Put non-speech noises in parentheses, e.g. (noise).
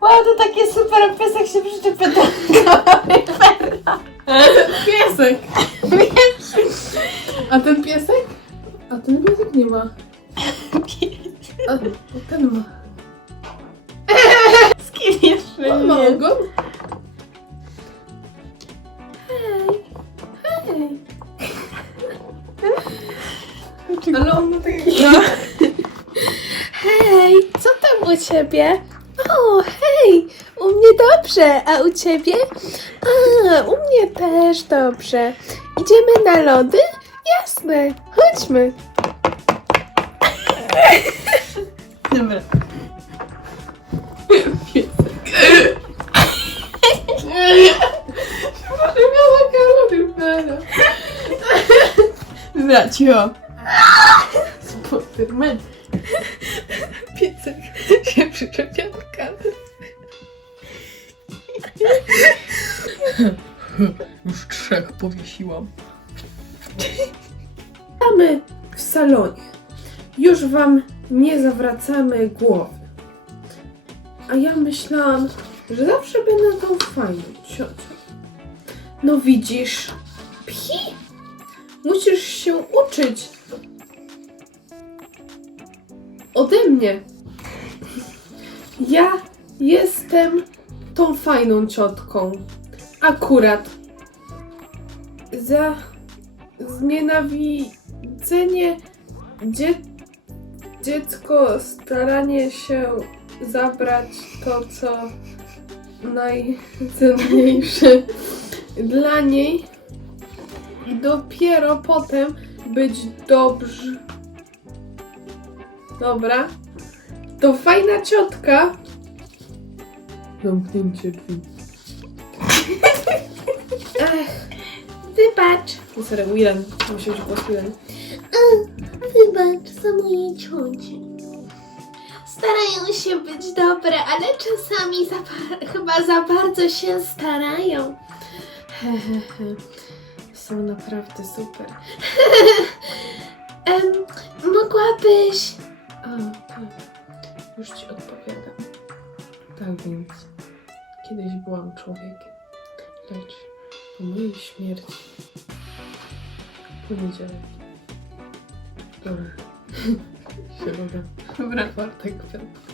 Wow, to takie super, (laughs) piesek się przyczepia do. Piesek! A ten piesek? A ten piesek nie ma. (laughs) A, ten ma. Z kim jeszcze On ma nie? ogon? Ale on ma taki... (laughs) Hej, co tam u ciebie? O, hej, u mnie dobrze, a u ciebie? A, u mnie też dobrze. Idziemy na lody? Jasne, chodźmy. Dobra. Dobra, cicho. Spoderman. (laughs) Już trzech powiesiłam. Mamy w salonie. Już wam nie zawracamy głowy. A ja myślałam, że zawsze będę tą fajną ciocią. No widzisz, pchi, musisz się uczyć ode mnie. Ja jestem tą fajną ciotką. Akurat. Za znienawidzenie dzie, dziecko staranie się zabrać to, co najcenniejsze dla niej i dopiero potem być dobrzy. Dobra. To fajna ciotka. Zamknięcie drzwi. Ech, Wybacz, sorry, Willen. Musi być głos Willen. wybacz za moje ciocie. Starają się być dobre, ale czasami za, ba- chyba za bardzo się starają. Hehehe. (laughs) Są naprawdę super. (laughs) Em, mogłabyś... A, tak. Już ci odpowiadam. Tak więc, kiedyś byłam człowiekiem, lecz po mojej śmierci poniedziałek, wtorek, środa, Dobra. (laughs) czwartek, piątek,